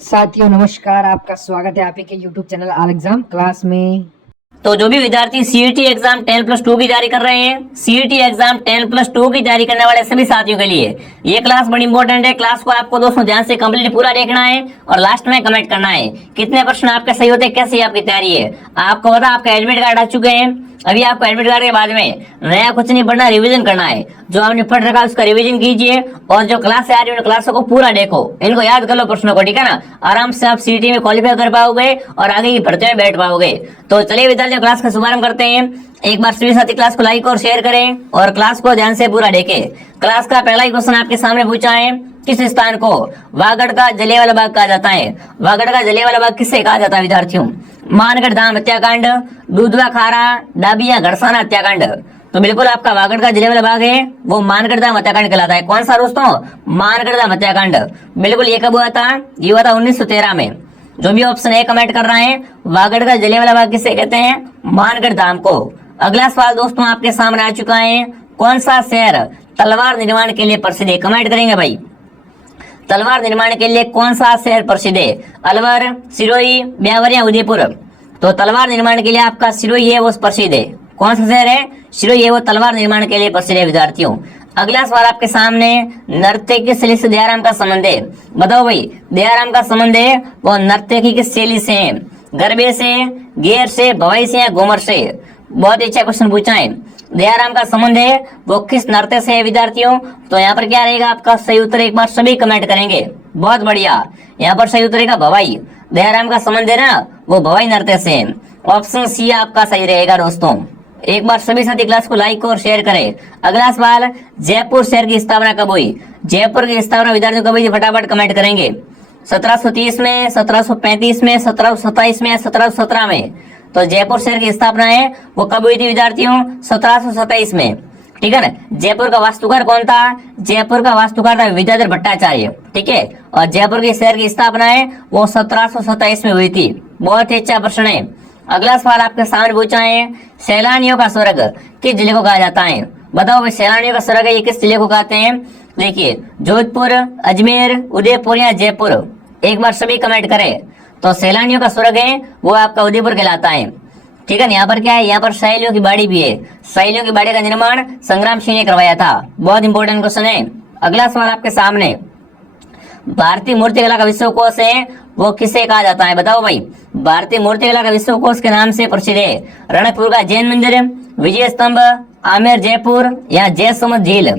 साथियों नमस्कार, आपका स्वागत है आप ही के YouTube channel all exam class में। तो जो भी विद्यार्थी सीईटी एग्जाम 10+2 की तैयारी कर रहे हैं, सीईटी एग्जाम 10+2 की तैयारी करने वाले सभी साथियों के लिए ये क्लास बड़ी इंपॉर्टेंट है। क्लास को आपको दोस्तों ध्यान से कंप्लीट पूरा देखना है और लास्ट में कमेंट करना है कितने प्रश्न आपके सही होते हैं, कैसी आपकी तैयारी है। आपको पता आपका एडमिट कार्ड आ चुके हैं, अभी आपको एडमिट कार्ड के बाद में नया कुछ नहीं पढ़ना, रिवीजन करना है। जो आपने पढ़ रखा है उसका रिवीजन कीजिए और जो क्लास आ रही है उन क्लासों को पूरा देखो, इनको याद कर लो प्रश्नों को, ठीक है ना। आराम से आप सीईटी में क्वालिफाई कर पाओगे और आगे की भर्ती में बैठ पाओगे। तो चलिए विद्यार्थियों क्लास का शुभारंभ करते हैं। एक बार सभी साथी क्लास को लाइक और शेयर करें और क्लास को ध्यान से पूरा देखें। क्लास का पहला ही क्वेश्चन आपके सामने पूछा है, किस स्थान को वागड़ का जलियांवाला बाग कहा जाता है। वागड़ का जलियांवाला बाग किससे कहा जाता है विद्यार्थियों? मानगढ़ धाम हत्याकांड, दूधवा खारा, डाबिया घड़साना हत्याकांड। तो बिल्कुल आपका वागड़ का जलियांवाला बाग है वो मानगढ़ धाम हत्याकांड कहलाता है। कौन सा दोस्तों? मानगढ़ धाम हत्याकांड। बिल्कुल ये कब हुआ था? ये हुआ था 1913 में। जो भी ऑप्शन ए कमेंट कर रहा है, वागड़ का जलियांवाला बाग किसे कहते हैं? मानगढ़ धाम को। अगला सवाल दोस्तों आपके सामने आ चुका है, कौन सा शहर तलवार निर्माण के लिए प्रसिद्ध है? कमेंट करेंगे भाई, तलवार निर्माण के लिए कौन सा शहर प्रसिद्ध है? अलवर, सिरोही, ब्यावर या उदयपुर? तो तलवार निर्माण के लिए आपका सिरोही है वो प्रसिद्ध है। कौन सा शहर है? सिरोही है वो तलवार निर्माण के लिए प्रसिद्ध है विद्यार्थियों। अगला सवाल आपके सामने, नर्तकी की शैली से दयाराम का संबंध है। बताओ भाई, दयाराम का संबंध है वो नर्तकी की शैली से है, गरबे से, गेर से, भवाई से या घूमर से? बहुत अच्छा क्वेश्चन पूछा है। दयाराम का संबंध है वो किस नृत्य से है विद्यार्थियों? तो यहाँ पर क्या रहेगा आपका सही उत्तर? एक बार सभी कमेंट करेंगे, बहुत बढ़िया। यहाँ पर सही उत्तर रहेगा भवाई। दयाराम का संबंध है ना वो भवाई नृत्य से है। ऑप्शन सी आपका सही रहेगा दोस्तों। एक बार सभी साथी क्लास को लाइक और शेयर करें। अगला सवाल, जयपुर शहर की स्थापना कब हुई? जयपुर की स्थापना विद्यार्थियों कब हुई? फटाफट कमेंट करेंगे। 1730 में, 1735 में, 1727 में या 1717 में? तो जयपुर शहर की स्थापना है वो कब हुई थी विद्यार्थियों? 1727 में, ठीक है ना। जयपुर का वास्तुकार कौन था? जयपुर का वास्तुकार था विद्याधर भट्टाचार्य, ठीक है। और जयपुर के शहर की स्थापना है वो 1727 में हुई थी। बहुत ही अच्छा प्रश्न है। अगला सवाल आपके सामने पूछा है, सैलानियों का स्वर्ग किस जिले को कहा जाता है? बताओ भाई, सैलानियों का स्वर्ग है ये किस जिले को कहते हैं? देखिए, जोधपुर, अजमेर, उदयपुर या जयपुर? एक बार सभी कमेंट करें। तो सैलानियों का स्वर्ग है वो आपका उदयपुर कहलाता है, ठीक है ना। यहाँ पर क्या है? यहाँ पर सहेलियों की बाड़ी भी है। सहेलियों की बाड़ी का निर्माण संग्राम सिंह ने करवाया था। बहुत इंपॉर्टेंट क्वेश्चन है। अगला सवाल आपके सामने, भारतीय मूर्तिकला का विश्वकोश है वो किसे कहा जाता है? बताओ भाई, भारतीय मूर्तिकला का विश्वकोश के नाम से प्रसिद्ध है रणकपुर का जैन मंदिर, विजय स्तंभ, आमेर जयपुर या जयसमंद झील?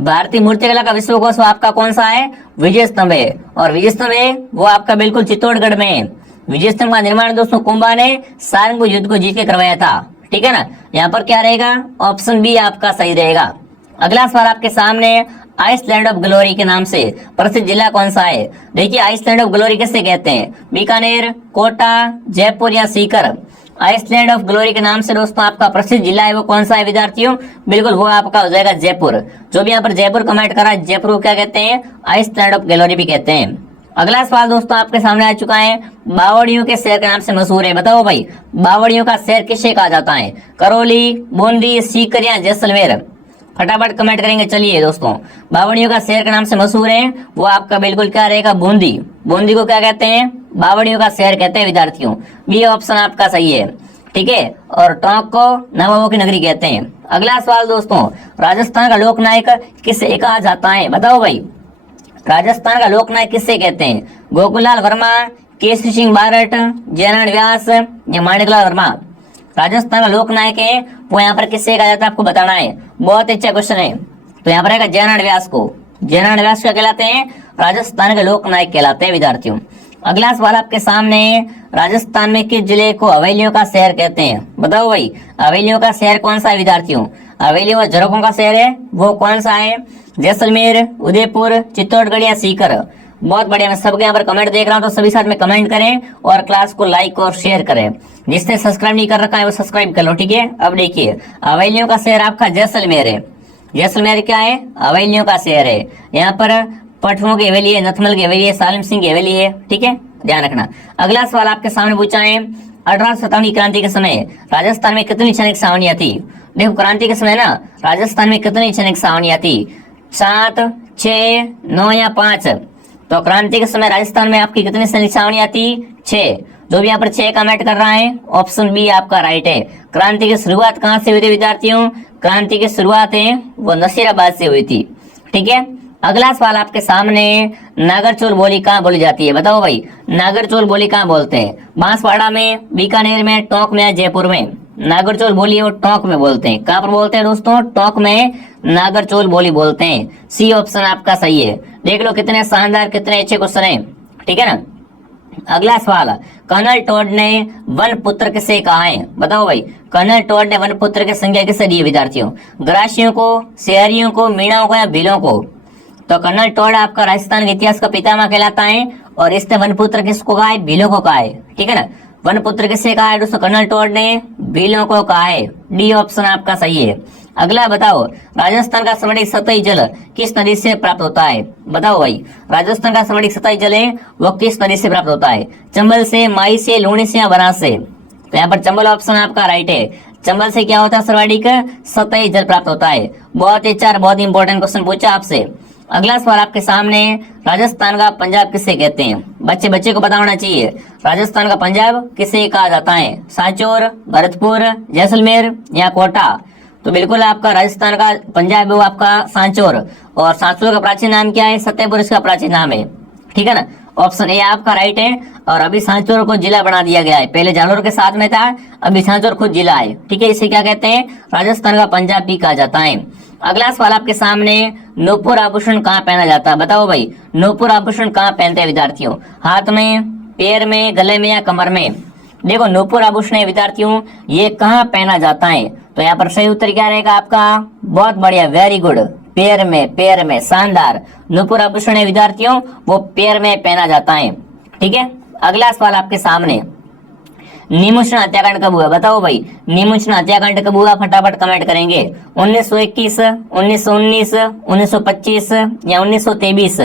भारतीय मूर्तिकला का विश्वकोश आपका कौन सा है? विजय स्तंभ है। और विजय स्तंभ है वो आपका बिल्कुल चित्तौड़गढ़ में है। विजय स्तंभ का निर्माण दोस्तों कुंभा ने सारंगपुर युद्ध को जीत के करवाया था, ठीक है ना। यहाँ पर क्या रहेगा? ऑप्शन बी आपका सही रहेगा। अगला सवाल आपके सामने, आइसलैंड ऑफ ग्लोरी के नाम से प्रसिद्ध जिला कौन सा है? देखिए, आइसलैंड ऑफ ग्लोरी किससे कहते हैं? बीकानेर, कोटा, जयपुर या सीकर? आइसलैंड ऑफ ग्लोरी के नाम से दोस्तों आपका प्रसिद्ध जिला है वो कौन सा है विद्यार्थियों? बिल्कुल वो आपका हो जाएगा जयपुर। जो भी यहाँ पर जयपुर कमेंट करा, जयपुर को क्या कहते हैं? आइसलैंड ऑफ ग्लोरी भी कहते हैं। अगला सवाल दोस्तों आपके सामने आ चुका है, बावड़ियों के शहर के नाम से मशहूर है। बताओ भाई, बावड़ियों का शहर किसे कहा जाता है? करौली, बूंदी, सीकर या जैसलमेर? फटाफट कमेंट करेंगे। चलिए दोस्तों, बावड़ियों का शहर के नाम से मशहूर है वो आपका बिल्कुल क्या रहेगा? बूंदी। बूंदी को क्या कहते हैं? बावड़ियों का शहर कहते हैं विद्यार्थियों। बी ऑप्शन आपका सही है, ठीक है। और टोंक को नवाबों की नगरी कहते हैं। अगला सवाल दोस्तों, राजस्थान का लोकनायक किसे कहा जाता है? बताओ भाई, राजस्थान का लोकनायक किससे कहते हैं? गोकुललाल वर्मा, केसरी सिंह बारट, जयनारायण व्यास या माणिकलाल वर्मा? राजस्थान का लोकनायक है वो यहाँ पर किससे कहा जाता है आपको बताना है। बहुत अच्छा क्वेश्चन है। तो यहाँ पर आएगा जयनारायण व्यास को। जयनारायण व्यास क्या कहलाते हैं? राजस्थान के लोकनायक कहलाते हैं विद्यार्थियों। अगला सवाल आपके सामने, राजस्थान में किस जिले को हवेलियों का शहर कहते हैं? बताओ भाई, हवेलियों का शहर कौन सा है विद्यार्थियों? हवेली व झरोखों का शहर है वो कौन सा है? जैसलमेर, उदयपुर, चित्तौड़गढ़ या सीकर? बहुत बढ़िया। मैं सबके यहाँ पर कमेंट देख रहा हूँ, तो सभी साथ में कमेंट करें और क्लास को लाइक और शेयर करें। जिसने सब्सक्राइब नहीं कर रखा है वो सब्सक्राइब कर लो, ठीक है। अब देखिए, हवेलियों का शहर आपका जैसलमेर है। जैसलमेर क्या है? हवेलियों का शहर है। यहाँ पर पटवों की हवेली है, नथमल की हवेली है, सालिम सिंह की हवेली है, ठीक है, ध्यान रखना। अगला सवाल आपके सामने पूछा है, 1857 की क्रांति के समय राजस्थान में कितनी सैनिक छावनियां थी? देखो, क्रांति के समय ना राजस्थान में कितनी सैनिक छावनियां थी? 7, 6, 9 या 5? तो क्रांति के समय राजस्थान में आपकी कितनी सैनिक छावनियां थी? 6। जो भी यहाँ पर 6 कमेंट कर रहा है ऑप्शन बी आपका राइट है। क्रांति की शुरुआत कहाँ से हुई थी विद्यार्थियों? क्रांति की शुरुआत है वो नसीराबाद से हुई थी। ठीक है, अगला सवाल आपके सामने, नागरचोल बोली कहाँ बोली जाती है? बताओ भाई, नागरचोल बोली कहाँ बोलते हैं? बांसवाड़ा में, बीकानेर में, टोंक में या जयपुर में? नागरचोल बोली वो टोंक में बोलते हैं। कहाँ पर बोलते हैं दोस्तों? टोंक में नागरचोल बोली बोलते हैं। सी ऑप्शन आपका सही है। देख लो कितने शानदार, कितने अच्छे क्वेश्चन है। ठीक है ना। अगला सवाल, कर्नल टॉड ने वन पुत्र किसे कहा है? बताओ भाई, कर्नल टॉड ने वन पुत्र की संज्ञा किसे दी है विद्यार्थियों? ग्रासियों को, शहरियों को, मीणाओं को या भीलों को? तो कर्नल टॉड आपका राजस्थान के इतिहास का पितामह कहलाता है और इसने वन पुत्र किसको कहा है? भीलों को कहा है। ठीक है ना। वन पुत्र किसे कहा है दोस्तों? कर्नल टॉड ने भीलों को कहा है। डी ऑप्शन आपका सही है। अगला बताओ, राजस्थान का सर्वाधिक सतही जल किस नदी से प्राप्त होता है? बताओ भाई, राजस्थान का सर्वाधिक सतही जल है वो किस नदी से प्राप्त होता है? चंबल से, माई से, लूणी से या बनास से? तो यहाँ पर चंबल ऑप्शन आपका राइट है। चंबल से क्या होता है? सर्वाधिक सतही जल प्राप्त होता है। बहुत ही चार बहुत इंपॉर्टेंट क्वेश्चन पूछा आपसे। अगला सवाल आपके सामने, राजस्थान का पंजाब किसे कहते हैं? बच्चे को पता होना चाहिए। राजस्थान का पंजाब किसे कहा जाता है? सांचौर, भरतपुर, जैसलमेर या कोटा? तो बिल्कुल आपका राजस्थान का पंजाब है वो आपका सांचौर। और सांचौर का प्राचीन नाम क्या है? फतेहपुर इसका प्राचीन नाम है। ठीक है ना। ऑप्शन ए आपका राइट है। और अभी सांचौर को जिला बना दिया गया है। पहले जालोर के साथ में था, अभी सांचौर खुद जिला है। ठीक है, इसे क्या कहते हैं? राजस्थान का पंजाब भी कहा जाता है। अगला सवाल आपके सामने, नूपुर आभूषण कहाँ पहना जाता है? बताओ भाई, नूपुर आभूषण कहाँ पहनते हैं विद्यार्थियों? हाथ में, पैर में, गले में या कमर में? देखो, नूपुर आभूषण है विद्यार्थियों, ये कहाँ पहना जाता है? तो यहाँ पर सही उत्तर क्या रहेगा आपका? बहुत बढ़िया, वेरी गुड। पैर में, पैर में, शानदार। नूपुर आभूषण है विद्यार्थियों वो पैर में पहना जाता है। ठीक है। अगला सवाल आपके सामने, नीमुचना हत्याकांड कब हुआ? बताओ भाई, नीमुचना हत्याकांड कब हुआ? फटाफट कमेंट करेंगे। 1921, 1919, 1925 या 1923?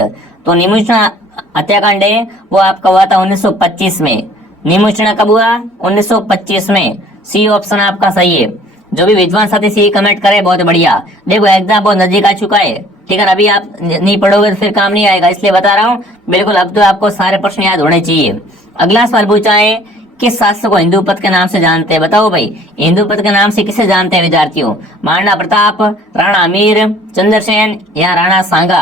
तो नीमुचना हत्याकांड है वो आपका हुआ था 1925 में। नीमुचना कब हुआ? 1925 में। सी ऑप्शन आपका सही है। जो भी विद्वान साथी सी कमेंट करे बहुत बढ़िया। देखो एग्जाम बहुत नजदीक आ चुका है। ठीक है ना। अभी आप नहीं पढ़ोगे तो फिर काम नहीं आएगा, इसलिए बता रहा हूँ। बिल्कुल अब तो आपको सारे प्रश्न याद होने चाहिए। अगला सवाल पूछा है, किस शासक को हिंदूपत के नाम से जानते हैं? बताओ भाई, हिंदूपत के नाम से किसे जानते हैं विद्यार्थियों? महाराणा प्रताप, राणा अमीर, चंद्रसेन या राणा सांगा?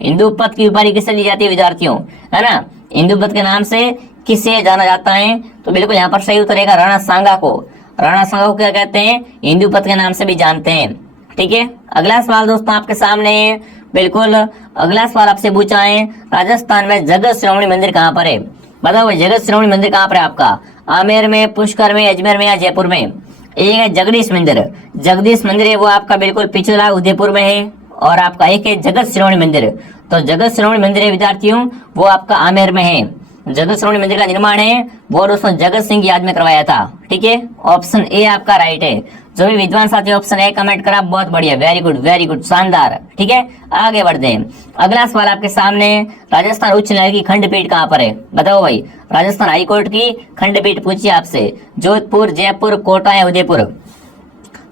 हिंदूपत की उपाधि किसे दी जाती है विद्यार्थियों? है ना। हिंदूपत के नाम से किसे जाना जाता है? तो बिल्कुल यहाँ पर सही उत्तर रहेगा राणा सांगा को। राणा सांगा को क्या कहते हैं? हिंदूपत के नाम से भी जानते हैं। ठीक है। अगला सवाल दोस्तों आपके सामने है। बिल्कुल अगला सवाल आपसे पूछा है, राजस्थान में जगत श्रोमणी मंदिर कहाँ पर है? बताओ भाई, जगत श्रोमणी मंदिर कहाँ पर है आपका? आमेर में, पुष्कर में, अजमेर में या जयपुर में? एक है जगदीश मंदिर। जगदीश मंदिर है वो आपका बिल्कुल पिछला उदयपुर में है। और आपका एक है जगत श्रोमणी मंदिर। तो जगत श्रोमणी मंदिर है विद्यार्थियों वो आपका आमेर में है। जगत श्रोमणी मंदिर का निर्माण है वो दोस्तों जगत सिंह की याद में करवाया था। ठीक है, ऑप्शन ए आपका राइट है। जो भी विद्वान साथी ऑप्शन ए कमेंट करा बहुत बढ़िया, वेरी गुड, शानदार। ठीक है, आगे बढ़ते हैं। अगला सवाल आपके सामने, राजस्थान उच्च न्यायालय की खंडपीठ कहाँ पर है? बताओ भाई, राजस्थान हाईकोर्ट की खंडपीठ पूछिए आपसे, जोधपुर, जयपुर, कोटा या उदयपुर?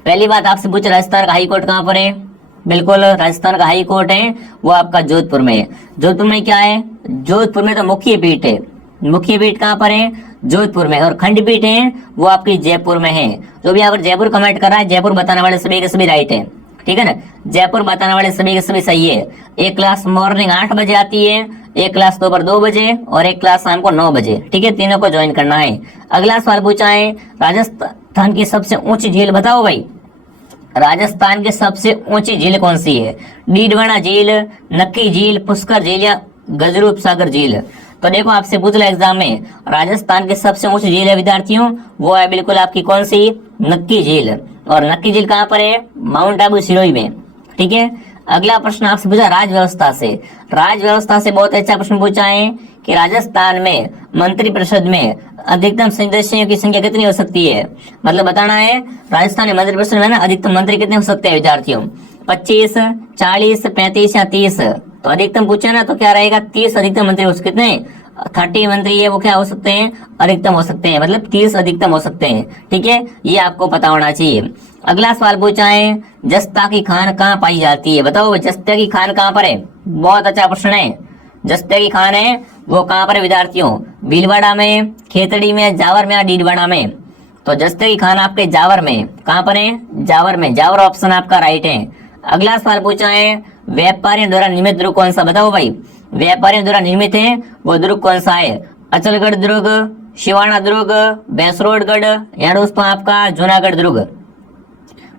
पहली बात आपसे पूछे राजस्थान का हाईकोर्ट कहाँ पर है? बिल्कुल राजस्थान का हाई कोर्ट है वो आपका जोधपुर में है। जोधपुर में क्या है? जोधपुर में तो मुख्य पीठ है। मुख्य पीठ कहाँ पर है? जोधपुर में। और खंडपीठ है वो आपकी जयपुर में है। जो भी अगर जयपुर कमेंट कर रहा है, जयपुर बताने वाले सभी के सभी राइट है। ठीक है ना। जयपुर बताने वाले सभी के सभी सही है। एक क्लास मॉर्निंग 8 बजे आती है, एक क्लास दोपहर 2 बजे और एक क्लास शाम को 9 बजे। ठीक है, तीनों को ज्वाइन करना है। अगला सवाल पूछा है, राजस्थान की सबसे ऊंची झील बताओ भाई, राजस्थान की सबसे ऊंची झील कौन सी है? डीडवाना झील, नक्की झील, पुष्कर झील या गजरूप सागर झील? तो देखो आपसे पूछ लिया एग्जाम में, राजस्थान की सबसे ऊंची झील है विद्यार्थियों वो है बिल्कुल आपकी कौन सी? नक्की झील। और नक्की झील कहाँ पर है? माउंट आबू सिरोही में। ठीक है। अगला प्रश्न आपसे पूछा राज व्यवस्था से। राज व्यवस्था से बहुत अच्छा प्रश्न पूछा है कि राजस्थान में मंत्रिपरिषद में अधिकतम सदस्यों की संख्या कितनी हो सकती है? मतलब बताना है राजस्थान में मंत्रिपरिषद में ना अधिकतम मंत्री कितने हो सकते हैं विद्यार्थियों? 25, 40, 35 या 30? तो अधिकतम पूछा ना तो क्या रहेगा? 30 अधिकतम मंत्री हो सकते। कितने? 30 मंत्री है वो क्या हो सकते हैं? अधिकतम हो सकते हैं। मतलब 30 अधिकतम हो सकते हैं। ठीक है, ये आपको पता होना चाहिए। अगला सवाल पूछा है, जस्ता की खान कहाँ पाई जाती है? बताओ जस्ता की खान कहाँ पर है? बहुत अच्छा प्रश्न है। जस्ते की खान है वो कहाँ पर है विद्यार्थियों? भीलवाड़ा में, खेतड़ी में, जावर में या डीडवाड़ा में? तो जस्ते की खान आपके जावर में। कहाँ पर है? जावर में। जावर ऑप्शन आपका राइट है। अगला सवाल पूछा है व्यापारियों द्वारा निर्मित दुर्ग कौन सा? बताओ भाई, व्यापारियों द्वारा निर्मित है वो दुर्ग कौन सा है? अचलगढ़ दुर्ग, शिवाना दुर्ग, भैंसरोडगढ़ या दोस्तों आपका जूनागढ़ दुर्ग?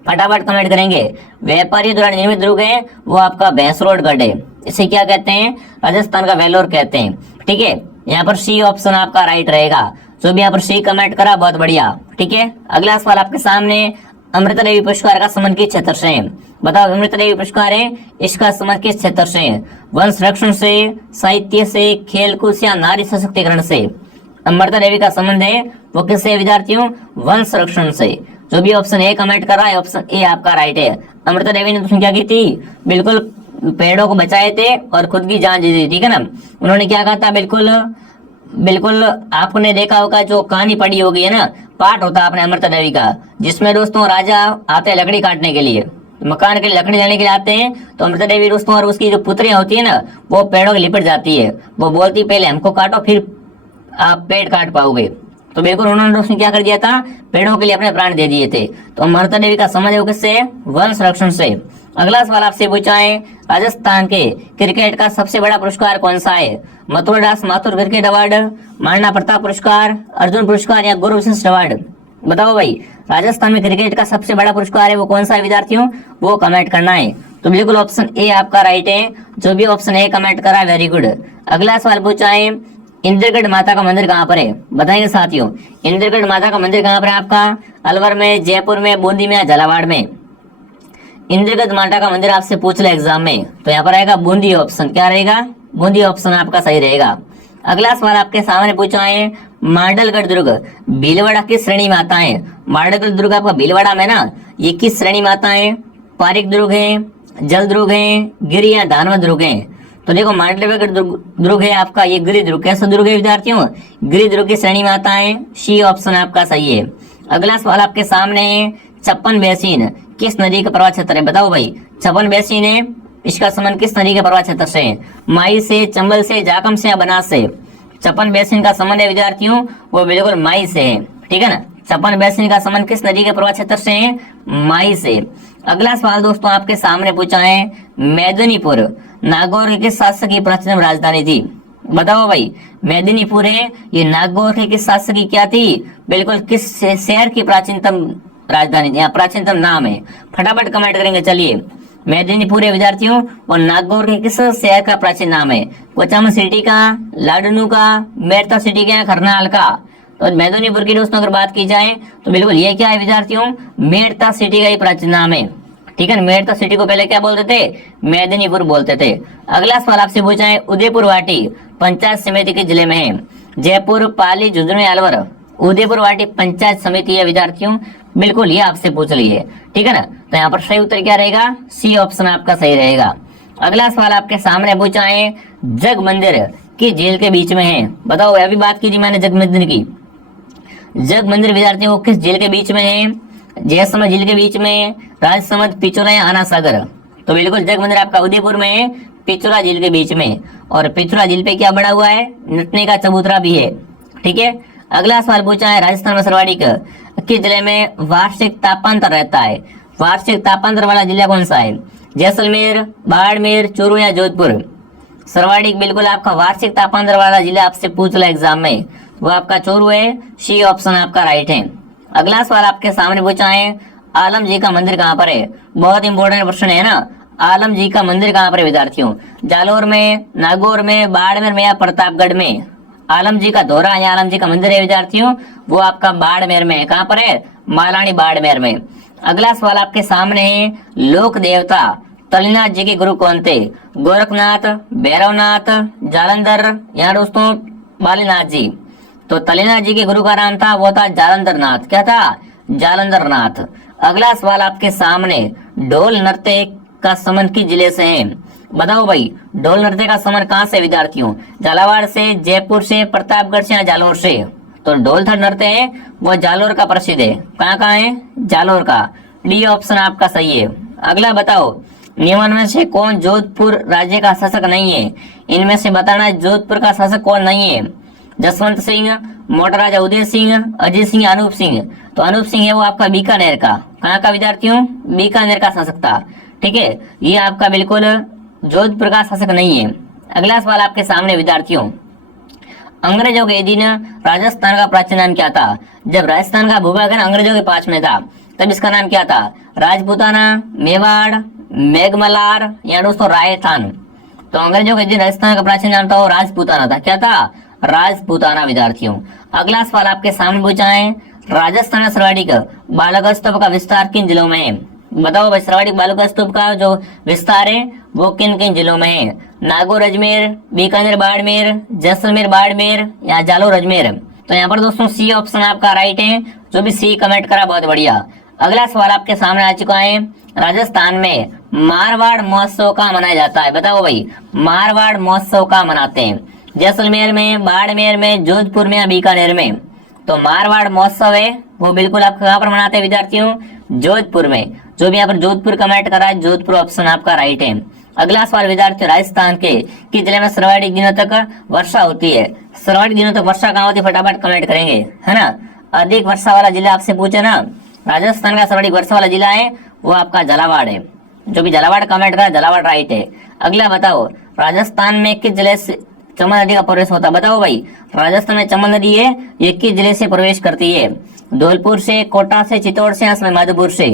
फटाफट कमेंट करेंगे। व्यापारियों द्वारा निर्मित दुर्ग है वो आपका भैंसरोडगढ़ है। इसे क्या कहते हैं? राजस्थान का वेलोर कहते हैं। ठीक है, यहाँ पर सी ऑप्शन आपका राइट रहेगा। जो भी यहाँ पर सी कमेंट करा बहुत बढ़िया। ठीक है, अगला सवाल आपके सामने अमृता देवी पुरस्कार का संबंध किस क्षेत्र से है? बताओ, अमृता देवी पुरस्कार है, इसका संबंध किस क्षेत्र से है? वन संरक्षण से, साहित्य से, खेलकूद से या नारी सशक्तिकरण से? अमृता देवी का संबंध है वो किससे विद्यार्थियों? वन संरक्षण से। जो भी ऑप्शन ए कमेंट कर रहा है ऑप्शन ए आपका राइट है। अमृता देवी ने तो क्या की थी? बिल्कुल पेड़ों को बचाए थे और खुद की जान जी दी। ठीक है ना, उन्होंने क्या कहा था? बिल्कुल बिल्कुल आपने देखा होगा, जो कहानी पढ़ी होगी है ना, पाठ होता है अपने अमृता देवी का, जिसमें दोस्तों राजा आते हैं लकड़ी काटने के लिए, मकान के लिए लकड़ी लेने के लिए आते हैं, तो अमृता देवी दोस्तों और उसकी जो पुत्रियां होती है ना, वो पेड़ों की लिपट जाती है। वो बोलती पहले हमको काटो फिर आप पेड़ काट पाओगे। तो बिल्कुल उन्होंने दोस्तों क्या कर दिया था? पेड़ों के लिए अपने प्राण दे दिए थे। तो अमृता देवी का समझ है वो किससे? वन संरक्षण से। अगला सवाल आपसे पूछा है राजस्थान के क्रिकेट का सबसे बड़ा पुरस्कार कौन सा है? मथुरदास माथुर क्रिकेट अवार्ड, महाराणा प्रताप पुरस्कार, अर्जुन पुरस्कार या गुरु विशिष्ट अवार्ड? बताओ भाई, राजस्थान में क्रिकेट का सबसे बड़ा पुरस्कार है वो कौन सा है विद्यार्थियों? वो कमेंट करना है। तो बिल्कुल ऑप्शन ए आपका राइट है। जो भी ऑप्शन ए कमेंट करा वेरी गुड। अगला सवाल पूछा है इंद्रगढ़ माता का मंदिर कहाँ पर है? बताएंगे साथियों, इंद्रगढ़ माता का मंदिर कहाँ पर है आपका? अलवर में, जयपुर में, बूंदी में या झालावाड़ में? इंद्रगढ़ माता का मंदिर आपसे पूछ ले एग्जाम में, तो यहाँ पर आएगा बूंदी ऑप्शन। क्या रहेगा? बूंदी ऑप्शन आपका सही रहेगा। अगला सवाल आपके सामने पूछा है मांडलगढ़ दुर्ग भीलवाड़ा किस श्रेणी में आता है? मांडलगढ़ दुर्ग आपका भीलवाड़ा में ना, ये किस श्रेणी में आता है? पारिक दुर्ग है, जल दुर्ग है, गिरि या दानव दुर्ग है? तो देखो मांडलगढ़ दुर्ग है आपका, ये गिरि दुर्ग। कैसा दुर्ग है विद्यार्थियों? गिरि दुर्ग की श्रेणी में आता है। सी ऑप्शन आपका सही है। अगला सवाल आपके सामने है छप्पन बेसिन किस नदी का प्रवाह क्षेत्र है? बताओ भाई, छप्पन बेसिन है, इसका संबंध किस नदी के प्रवाह क्षेत्र से है? माई से, चंबल से, जाकम से या बनास से? छप्पन बेसिन का संबंध है विद्यार्थियों वो बिल्कुल माई से है। ठीक है ना, छप्पन बेसिन का संबंध किस नदी के प्रवाह क्षेत्र से है? माई से। अगला सवाल दोस्तों आपके सामने पूछा है मेदिनीपुर नागौर के किस शासक की प्राचीनतम राजधानी थी? बताओ भाई, मेदिनीपुर है, ये नागौर के किस शासक की क्या थी? बिल्कुल किस शहर की प्राचीनतम राजधानी थी? यहाँ प्राचीनतम नाम है। फटाफट कमेंट करेंगे। चलिए, मेदिनीपुर है विद्यार्थियों और नागौर के किस शहर का प्राचीन नाम है? कोचाम सिटी का, लाडनू का, मेरता सिटी का, करनाल का? तो मेदिनीपुर की दोस्तों अगर बात की जाए तो बिल्कुल ये क्या है विद्यार्थियों? मेरता सिटी का ही प्राचीन नाम है। ठीक है, मेरता सिटी को पहले क्या बोलते थे? मेदिनीपुर बोलते थे। अगला सवाल आपसे पूछा है उदयपुर वाटी पंचायत समिति के जिले में है? जयपुर, पाली, झुंझुनू या अलवर? उदयपुर वाटी पंचायत समिति है विद्यार्थियों, बिल्कुल ये आपसे पूछ ली है। ठीक है ना, तो यहाँ पर सही उत्तर क्या रहेगा? सी ऑप्शन आपका सही रहेगा। अगला सवाल आपके सामने पूछा है जग मंदिर की झील के बीच में है? बताओ, अभी बात की थी मैंने जग मंदिर की। जग मंदिर विद्यार्थियों को किस झील के बीच में है? जयसमंद झील के बीच में, राजसमंद, पिछोला या आना सागर? तो बिल्कुल जग मंदिर आपका उदयपुर में है, पिछोला झील के बीच में। और पिछोला झील पे क्या बड़ा हुआ है? नटने का चबूतरा भी है। ठीक है, अगला सवाल पूछा है राजस्थान में सर्वाधिक किस जिले में वार्षिक तापांतर रहता है? वार्षिक तापांतर वाला जिला कौन सा है? जैसलमेर, बाड़मेर, चूरू या जोधपुर? सर्वाधिक बिल्कुल आपका वार्षिक तापांतर वाला जिला आपसे पूछ ला एग्जाम में, वो आपका चूरू है। सी ऑप्शन आपका राइट है। अगला सवाल आपके सामने पूछा है आलम जी का मंदिर कहाँ पर है? बहुत इंपॉर्टेंट प्रश्न है ना। आलम जी का मंदिर कहाँ पर है विद्यार्थियों? जालोर में, नागौर में, बाड़मेर में या प्रतापगढ़ में? आलम जी का दौरा या आलम जी का मंदिर है विद्यार्थियों वो आपका बाड़मेर में है। कहाँ पर है? मालानी बाड़मेर में। अगला सवाल आपके सामने है लोक देवता तलिनाथ जी के गुरु कौन थे? गोरखनाथ, भैरवनाथ, जालंधर या दोस्तों बालीनाथ जी? तो तलिनाथ जी के गुरु का नाम था वो था जालंधर नाथ। क्या था? जालंधर नाथ। अगला सवाल आपके सामने ढोल नृत्य का संबंध किस जिले से है? बताओ भाई, ढोल नृत्य का संबंध कहाँ से विद्यार्थियों? झालावाड़ से, जयपुर से, प्रतापगढ़ से या जालोर से? तो ढोल नृत्य है वो जालोर का प्रसिद्ध है। कहाँ है? जालोर का। डी ऑप्शन आपका सही है। अगला बताओ निम्न में से कौन जोधपुर राज्य का शासक नहीं है? इनमें से बताना है जोधपुर का शासक कौन नहीं है। जसवंत सिंह, मोटराजा उदय सिंह, अजीत सिंह, अनूप सिंह। तो अनूप सिंह है वो आपका बीकानेर का, कहाँ का विद्यार्थियों? बीकानेर का शासक था। ठीक है, ये आपका बिल्कुल जोधपुर का शासक नहीं है। अगला सवाल आपके सामने विद्यार्थियों, अंग्रेजों के दिन राजस्थान का प्राचीन नाम क्या था? जब राजस्थान का भूभाग अंग्रेजों के पास में था तब इसका नाम क्या था? राजपूताना, मेवाड़, मेघमल्लार या दोस्तों रायतान। तो अंग्रेजों के दिन राजस्थान का प्राचीन नाम था वो राजपूताना था। क्या था? राजपूताना विद्यार्थियों। अगला सवाल आपके सामने पूछा है, राजस्थान सर्वाधिक बालक स्तूप का विस्तार किन जिलों में है? बताओ भाई, सर्वाधिक बालक स्तूप का जो विस्तार है वो किन किन जिलों में है? नागौर अजमेर, बीकानेर बाड़मेर, जैसलमेर बाड़मेर या जालोर अजमेर। तो यहाँ पर दोस्तों सी ऑप्शन आपका राइट है। जो भी सी कमेंट करा बहुत बढ़िया। अगला सवाल आपके सामने आ चुका है, राजस्थान में मारवाड़ महोत्सव का मनाया जाता है? बताओ भाई, मारवाड़ महोत्सव का मनाते हैं? जैसलमेर में, बाड़मेर में, जोधपुर में या बीकानेर में? तो मारवाड़ महोत्सव है वो बिल्कुल आप कहाँ पर मनाते हैं विद्यार्थियों? जोधपुर में। जो भी यहाँ पर जोधपुर कमेंट करा है, जोधपुर ऑप्शन आपका राइट है। अगला सवाल विद्यार्थियों, राजस्थान के किस जिले में सर्वाधिक दिनों तक वर्षा होती है? सर्वाधिक दिनों तक वर्षा कहाँ होती है? फटाफट कमेंट करेंगे, है ना। अधिक वर्षा वाला जिला आपसे पूछे ना, राजस्थान का सर्वाधिक वर्षा वाला जिला है वो आपका झालावाड़ है। जो भी झालावाड़ कमेंट करा, झालावाड़ राइट है। अगला बताओ, राजस्थान में किस जिले से चंबल नदी का प्रवेश होता है? बताओ भाई, राजस्थान में चंबल नदी है, ये किस जिले से प्रवेश करती है? धौलपुर से, कोटा से, चित्तौड़ से या माधोपुर से?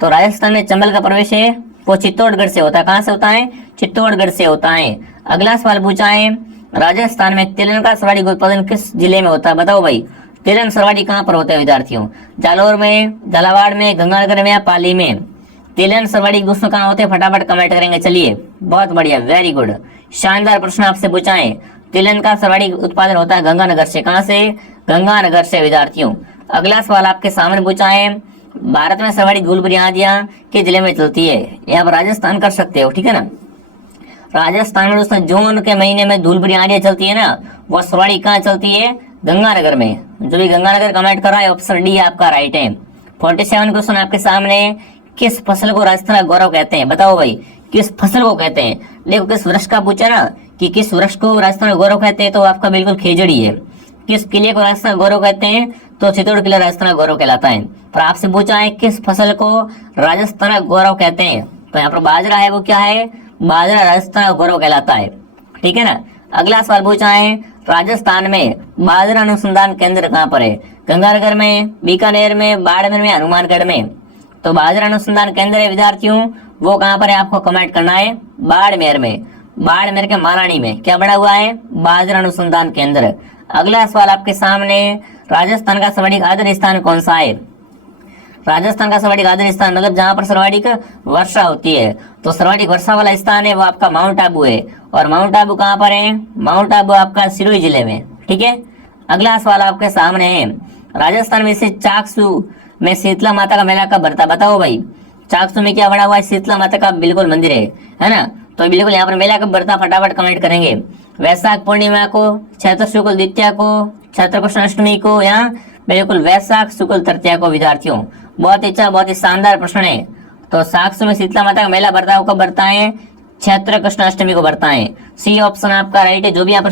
तो राजस्थान में चंबल का प्रवेश है वो चित्तौड़गढ़ से होता है। कहाँ से होता है? चित्तौड़गढ़ से होता है। अगला सवाल पूछा है, राजस्थान में तिलहन का सर्वाधिक उत्पादन किस जिले में होता है? बताओ भाई, तिलहन सर्वाधिक कहाँ पर होते हैं विद्यार्थियों? जालोर में, झालावाड़ में, गंगानगर में या पाली में? तिलहन सर्वाधिक दोस्तों कहाँ होते हैं? फटाफट कमेंट करेंगे। चलिए, बहुत बढ़िया, वेरी गुड, शानदार प्रश्न आपसे पूछा है। तिलहन का सर्वाधिक उत्पादन होता है गंगानगर से। कहाँ से? गंगानगर से विद्यार्थियों। अगला सवाल आपके सामने पूछा है, भारत में सर्वाधिक धूल भरी आंधियां किस जिले में चलती है? यहाँ पर राजस्थान कर सकते हो, ठीक है ना। राजस्थान में दोस्तों जून के महीने में धूल भरी आंधियां चलती है ना, वो सर्वाधिक कहाँ चलती है? गंगानगर में। जो भी गंगानगर कमेंट कर रहा है ऑप्शन डी आपका राइट है। 47 क्वेश्चन आपके सामने, किस फसल को राजस्थान का गौरव कहते हैं? बताओ भाई, किस फसल को कहते हैं? देखो, किस वृक्ष का पूछा ना कि किस वृक्ष को राजस्थान का गौरव कहते हैं, तो आपका बिल्कुल खेजड़ी है। किस किले को राजस्थान का गौरव कहते हैं? तो चित्तौड़ किला राजस्थान का गौरव कहलाता है। पर आपसे पूछा है किस फसल को राजस्थान का गौरव कहते हैं, तो यहाँ पर बाजरा है वो क्या है? बाजरा राजस्थान का गौरव कहलाता है, ठीक है ना। अगला सवाल पूछा है, राजस्थान में बाजरा अनुसंधान केंद्र कहाँ पर है? गंगानगर में, बीकानेर में, बाड़मेर में, हनुमानगढ़ में? तो बाजरा अनुसंधान केंद्र है विद्यार्थियों, वो कहाँ पर है आपको कमेंट करना है। बाड़मेर में, बाड़मेर के मालानी में क्या बना हुआ है? बाजरा अनुसंधान केंद्र। अगला सवाल आपके सामने, राजस्थान का सर्वाधिक आर्द्र स्थान कौन सा है? राजस्थान का सर्वाधिक आर्द्र स्थान मतलब जहां पर सर्वाधिक वर्षा होती है, तो सर्वाधिक वर्षा वाला स्थान है वो आपका माउंट आबू है। और माउंट आबू कहाँ पर है? माउंट आबू आपका सिरोही जिले में, ठीक है। अगला सवाल आपके सामने है, राजस्थान में से चाकसू में शीतला माता का मेला कब भरता? बताओ भाई, चाकसू में क्या बना हुआ है? शीतला माता का बिल्कुल मंदिर है ना। तो बिल्कुल यहाँ पर मेला कब भरता? फटाफट कमेंट करेंगे। वैशाख पूर्णिमा को, चैत्र शुक्ल द्वितीया को, चैत्र कृष्ण अष्टमी को या बिल्कुल वैशाख शुक्ल तृतीया को विद्यार्थियों? बहुत अच्छा, बहुत ही शानदार प्रश्न है। तो साक्ष्य में शीतला माता का मेला भरता है, कब भरता है? चैत्र कृष्ण अष्टमी को भरता है। सी ऑप्शन आपका राइट है। जो भी यहाँ पर